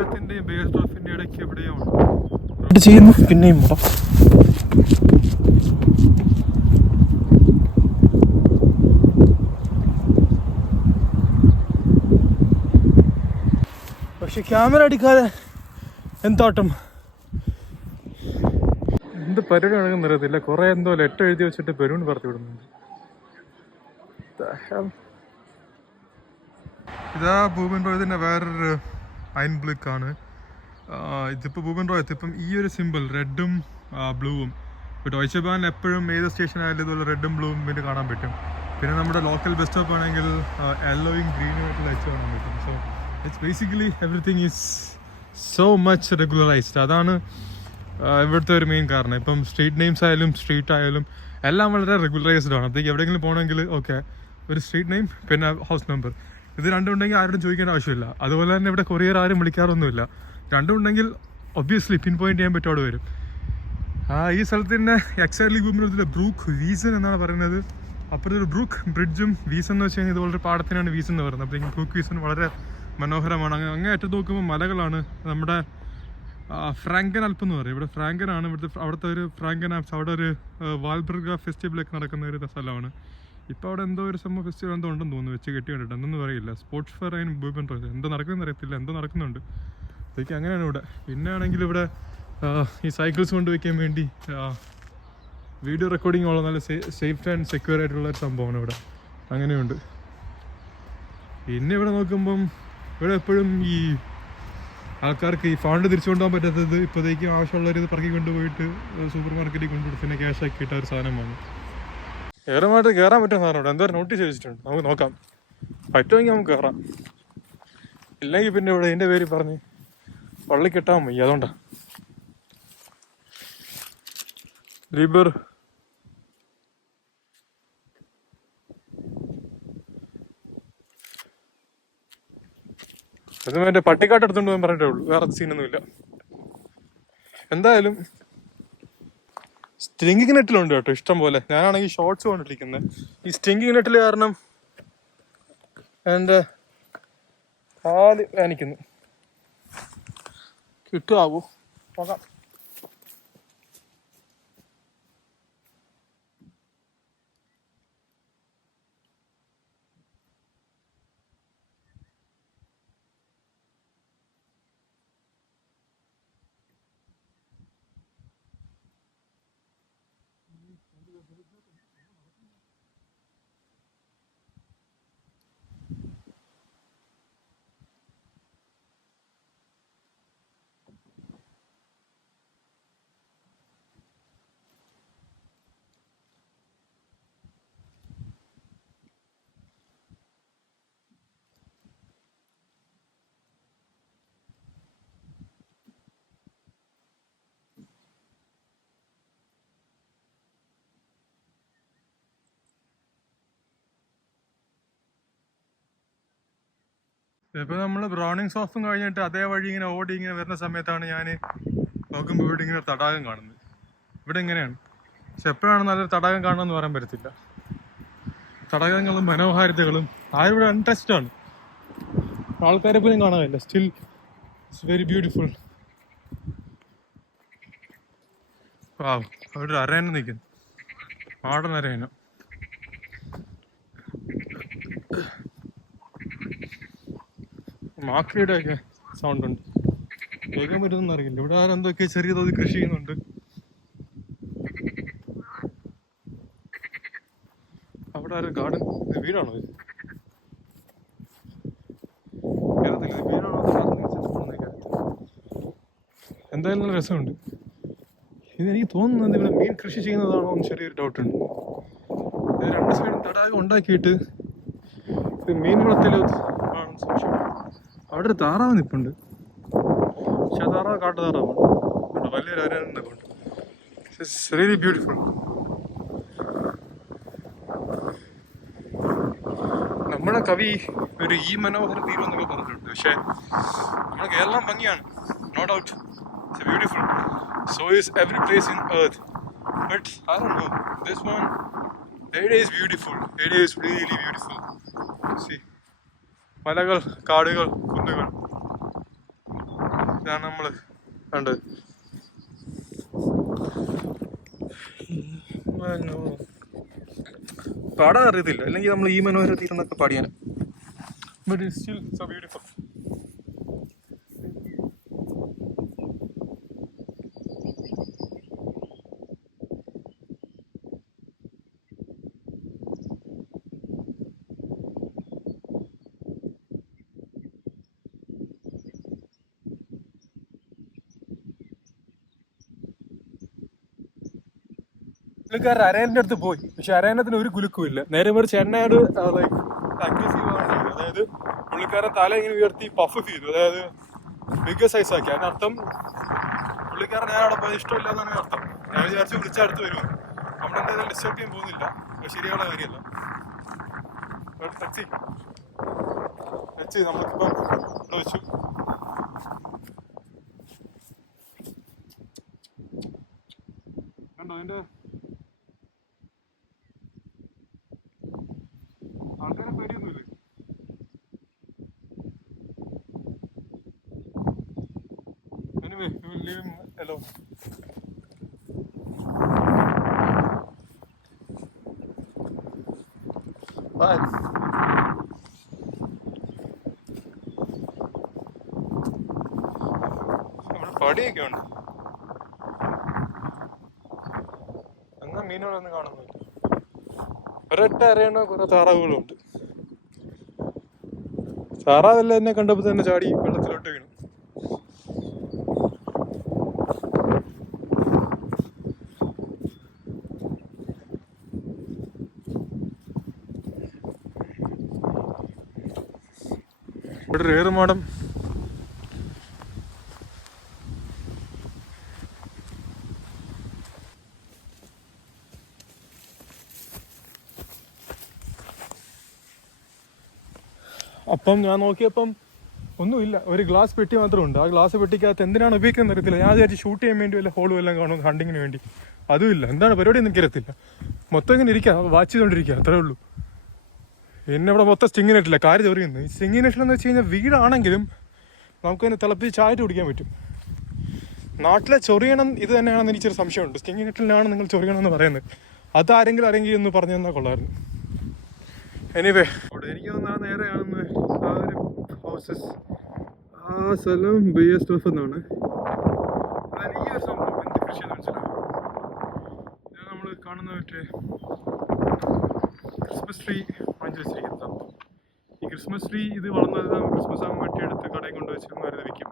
അമ്പലത്തിന്റെയും base ഡ്രോഫിന്റെ ഇടയ്ക്ക് എവിടെയാണ് ചെയ്യുന്നു. പിന്നെയും പക്ഷെ ക്യാമറ അടിക്കാതെ എന്തോട്ടം, എന്ത് പരിപാടി നടക്കുന്ന അറിയത്തില്ല. കുറെ എന്തോ ലെറ്റർ എഴുതി വെച്ചിട്ട് ബലൂൺ പറത്തി വിടുന്നുണ്ട്. ഇതാ ഭൂപൻ റോയതിന്റെ വേറൊരു അയൻബ്ലിക്കാണ്. ഇതിപ്പോൾ ഭൂപൻ റോയത്ത് ഇപ്പം ഈ ഒരു സിമ്പിൾ റെഡും ബ്ലൂവും ഇപ്പോൾ ഡോയ്ച്ചെ ബാൻ എപ്പോഴും ഏത് സ്റ്റേഷൻ ആയാലും ഇതുപോലെ റെഡും ബ്ലൂവും പിന്നെ കാണാൻ പറ്റും. പിന്നെ നമ്മുടെ ലോക്കൽ ബസ് സ്റ്റോപ്പ് ആണെങ്കിൽ യെല്ലോയും ഗ്രീനും ആയിട്ട് ലൈറ്റ്സ് കാണാൻ പറ്റും. So it's basically everything is so much regularised. അതാണ് ഇവിടുത്തെ ഒരു മെയിൻ കാരണം. ഇപ്പം സ്ട്രീറ്റ് നെയിംസ് ആയാലും സ്ട്രീറ്റ് ആയാലും എല്ലാം വളരെ റെഗുലറൈസ്ഡ് ആണ്. അപ്പോഴേക്ക് എവിടെയെങ്കിലും പോകണമെങ്കിൽ ഓക്കെ ഒരു സ്ട്രീറ്റ് നെയിം പിന്നെ ഹൗസ് നമ്പർ, ഇത് രണ്ടും ഉണ്ടെങ്കിൽ ആരോടും ചോദിക്കേണ്ട ആവശ്യമില്ല. അതുപോലെ തന്നെ ഇവിടെ കൊറിയർ ആരും വിളിക്കാറൊന്നുമില്ല. രണ്ടും ഉണ്ടെങ്കിൽ ഒബ്വിയസ്ലി പിൻ പോയിന്റ് ചെയ്യാൻ പറ്റും അവിടെ വരും. ഈ സ്ഥലത്തിൻ്റെ എക്സാക്ട്ലി ഗൂഗിളിൽ ബ്രൂക്ക് വീസൺ എന്നാണ് പറയുന്നത്. അപ്പുറത്തൊരു ബ്രൂക്ക് ബ്രിഡ്ജും വീസൺ എന്ന് വെച്ച് കഴിഞ്ഞാൽ ഇതുപോലൊരു പാടത്തിനാണ് വീസൺ എന്ന് പറയുന്നത്. അപ്പോഴേക്കും ബ്രൂക്ക് വീസൺ വളരെ മനോഹരമാണ്. അങ്ങേ അറ്റത്ത് നോക്കുമ്പോൾ മലകളാണ്. നമ്മുടെ ഫ്രാങ്കൻ ആൽപ്പ് എന്ന് പറയും. ഇവിടെ ഫ്രാങ്കനാണ് അവിടുത്തെ ഒരു ഫ്രാങ്കൻ ആൽപ്സ്. അവിടെ ഒരു വാൽബർഗ ഫെസ്റ്റിവലൊക്കെ നടക്കുന്ന ഒരു സ്ഥലമാണ്. ഇപ്പോൾ അവിടെ എന്തോ ഒരു സമ്മർ ഫെസ്റ്റിവൽ എന്തോ ഉണ്ടെന്ന് തോന്നുന്നു, വെച്ച് കെട്ടി കണ്ടിട്ട് എന്തൊന്നും പറയില്ല. സ്പോർട്സ് ഫെയർ അതിന് ഭൂപൻ റോയ് എന്തോ നടക്കുന്നതെന്ന് അറിയത്തില്ല, എന്തോ നടക്കുന്നുണ്ട്. അതൊക്കെ അങ്ങനെയാണ് ഇവിടെ. പിന്നെ ആണെങ്കിൽ ഇവിടെ ഈ സൈക്കിൾസ് കൊണ്ടുവയ്ക്കാൻ വേണ്ടി വീഡിയോ റെക്കോർഡിംഗ് ഉള്ള നല്ല സേഫ് ആൻഡ് സെക്യൂർ ആയിട്ടുള്ള ഒരു സംഭവമാണ് ഇവിടെ. അങ്ങനെയുണ്ട്. പിന്നെ ഇവിടെ നോക്കുമ്പം ഇവിടെ എപ്പോഴും ഈ ആൾക്കാർക്ക് ഈ ഫണ്ട് തിരിച്ചു കൊണ്ടുപോകാൻ പറ്റാത്തത് ഇപ്പോഴത്തേക്കും ആവശ്യമുള്ളവർ ഇത് പറക്കി കൊണ്ടുപോയിട്ട് സൂപ്പർ മാർക്കറ്റിൽ കൊണ്ടുപോയി പിന്നെ ക്യാഷ് ആക്കിയിട്ട് ഒരു സാധനമാണ്. കയറുമായിട്ട് കയറാൻ പറ്റുന്ന സാധനം ഇവിടെ എന്തോ നോട്ടീസ് വെച്ചിട്ടുണ്ട്. നമുക്ക് നോക്കാം, പറ്റുമെങ്കിൽ നമുക്ക് കയറാം. ഇല്ലെങ്കിൽ പിന്നെ ഇവിടെ ഇതിൻ്റെ പേര് പറഞ്ഞ് പള്ളി കെട്ടാൻ വയ്യ. അതുകൊണ്ടാണ് ലിബർ അത് മറ്റേ പട്ടിക്കാട്ട് എടുത്തോണ്ട് പോകാൻ പറഞ്ഞിട്ടേ ഉള്ളൂ, വേറെ സീനൊന്നുമില്ല. എന്തായാലും സ്റ്റിങ്ങിങ് നെറ്റിലുണ്ട് കേട്ടോ ഇഷ്ടം പോലെ. ഞാനാണെങ്കിൽ ഷോർട്സ് കൊണ്ടിരിക്കുന്നത്. ഈ സ്റ്റിങ്ങിങ് നെറ്റിൽ കാരണം എൻ്റെ കാല് വേനിക്കുന്നു. കിട്ടുമാവോ നോക്കാം. ഇപ്പൊ നമ്മള് ബ്രൗണിങ് സോഫും കഴിഞ്ഞിട്ട് അതേ വഴി ഇങ്ങനെ ഓടി ഇങ്ങനെ വരുന്ന സമയത്താണ് ഞാൻ നോക്കുമ്പോൾ ഇവിടെ ഇങ്ങനെ തടാകം കാണുന്നത്. ഇവിടെ ഇങ്ങനെയാണ്. പക്ഷെ എപ്പോഴാണ് നല്ലൊരു തടാകം കാണുമെന്ന് പറയാൻ പറ്റത്തില്ല. തടാകങ്ങളും മനോഹാരിതകളും ഇവിടെ അൺടച്ച്ഡ് ആണ്. ആൾക്കാരെ പോലും കാണാനില്ല. Still it's very beautiful. അവിടെ ഒരു അരയനം നിൽക്കുന്നു, ആടൻ അരയനം. മാക്രിയുടെ ഒക്കെ സൗണ്ട് ഉണ്ട്, കേൾക്കാൻ പറ്റുമെന്ന് അറിയില്ല. ഇവിടെ ആരെന്തൊക്കെ ചെറിയ തോതിൽ കൃഷി ചെയ്യുന്നുണ്ട്. അവിടെ ആരും ഗാർഡൻ വീടാണോ ഇത്? കേരളത്തിൽ ഇത് വീടാണോ? എന്തായാലും നല്ല രസമുണ്ട്. ഇതെനിക്ക് തോന്നുന്നത് ഇവിടെ മീൻ കൃഷി ചെയ്യുന്നതാണോ എന്ന് ചെറിയൊരു ഡൗട്ടുണ്ട്. ഇത് രണ്ട് സൈഡും തടാകം ഉണ്ടാക്കിയിട്ട് ഇത് മീൻ വളർത്തൽ ആണെന്ന് സംശയം. അവിടെ ഒരു താറാവ് നിൽപ്പുണ്ട്. പക്ഷെ ആ താറാവ് കാട്ടു താറാവാണ്. വലിയൊരു അരയന്നൊക്കെ ഉണ്ട്. It's really beautiful. നമ്മുടെ കവി ഒരു ഈ മനോഹര തീരം എന്നൊക്കെ പറഞ്ഞിട്ടുണ്ട്. പക്ഷെ നമ്മുടെ കേരളം ഭംഗിയാണ്, no doubt. It's beautiful. So is every place in earth. But I don't know. This one, it is beautiful. It is really beautiful. See. മലകൾ, കാടുകൾ, കുന്നുകൾ. ഇതാണ് നമ്മള് കണ്ടത്. പാടാൻ അറിയത്തില്ല, അല്ലെങ്കിൽ നമ്മൾ ഈ മനോഹര തീരം എന്നൊക്കെ പാടിയാൽ. But it's still so beautiful. പുള്ളിക്കാരൻ അരയൻ്റെ അടുത്ത് പോയി, പക്ഷെ അരയന്നത്തിന് ഒരു കുലുക്കും ഇല്ല. നേരെ മറിച്ച് എണ്ണയോട് ലൈക്ക് അഗ്രസീവ് ആണ്. അതായത് പുള്ളിക്കാരൻ തല ഇങ്ങനെ ഉയർത്തി പഫ് ചെയ്തു, അതായത് ബിഗ് സൈസ് ആക്കി. അതിനർത്ഥം പുള്ളിക്കാരൻ ഞാൻ അവിടെ പോയത് ഇഷ്ടമില്ല എന്നാണ് അർത്ഥം. ഞാൻ വിചാരിച്ചു വിളിച്ചടുത്ത് വരും, നമ്മളെന്തായാലും ഡിസ്റ്റർബ് ചെയ്യാൻ പോകുന്നില്ല, അത് ശരിയുള്ള കാര്യമല്ല. നമ്മളിപ്പം ഇവിടെ വെച്ചു. കണ്ടോ അതിന്റെ ആൾക്കാരെ പേടിയൊന്നുമില്ലേ? Anyway, we will leave him alone. Bye. ഇവിടെ പടിയൊക്കെ ഉണ്ട്. എന്നാ മീനുകളൊന്നും കാണുന്നില്ല. ഒരൊറ്റ അരയണ കുറെ താറാവുകളും ഉണ്ട്. താറാവെല്ലാം എന്നെ കണ്ടപ്പോൾ തന്നെ ചാടി വെള്ളത്തിലോട്ട് വീണു. ഇവിടെ ഒരു ഏറുമാടം. അപ്പം ഞാൻ നോക്കിയപ്പം ഒന്നുമില്ല, ഒരു ഗ്ലാസ് പെട്ടി മാത്രമേ ഉണ്ട്. ആ ഗ്ലാസ് പെട്ടിക്കകത്ത് എന്തിനാണ് ഉപയോഗിക്കുന്നത് അറിയത്തില്ല. ഞാൻ വിചാരിച്ച് ഷൂട്ട് ചെയ്യാൻ വേണ്ടി വല്ല ഹോളും എല്ലാം കാണും ഹണ്ടിങ്ങിന് വേണ്ടി. അതുമില്ല, എന്താണ് പരിപാടി എന്ന് എനിക്കറിയത്തില്ല. മൊത്തം ഇങ്ങനെ ഇരിക്കുക, വാച്ച് ചെയ്തുകൊണ്ടിരിക്കുക, അത്രേ ഉള്ളൂ. എന്നെ ഇവിടെ മൊത്തം സ്റ്റിങ് നെറ്റില്ല, കാര്യം ചൊറിയുന്നത്. ഈ സ്റ്റിങ് നെറ്റിലെന്ന് വെച്ച് കഴിഞ്ഞാൽ വീടാണെങ്കിലും നമുക്കതിനെ തിളപ്പിച്ച് ചായറ്റ് കുടിക്കാൻ പറ്റും. നാട്ടിലെ ചൊറിയണം ഇത് തന്നെയാണെന്ന് എനിക്കൊരു സംശയമുണ്ട്. സ്റ്റിങ് നെറ്റിലാണ് നിങ്ങൾ ചൊറിയണമെന്ന് പറയുന്നത്. അതാരെങ്കിലും ഒന്ന് പറഞ്ഞു തന്നാൽ കൊള്ളായിരുന്നു. എനിവേ, അവിടെ എനിക്ക് തോന്നുന്നത് ആ നേരെ കാണുന്ന ആ ഒരു ഹൗസസ്, ആ സ്ഥലം BSF എന്നാണ്. അതായത് ഈ ഒരു സംഭവം എന്ത് കൃഷിയെന്ന് മനസ്സിലാവും. ഇത് നമ്മൾ കാണുന്ന മറ്റേ ക്രിസ്മസ് ട്രീ വാങ്ങിച്ചു വെച്ചിരിക്കുന്ന സംഭവം. ഈ ക്രിസ്മസ് ട്രീ ഇത് വളർന്നത് ക്രിസ്മസ് ആകുമ്പോൾ വെട്ടിയെടുത്ത് കടയിൽ കൊണ്ടുവച്ച് മരുന്ന് വിൽക്കും.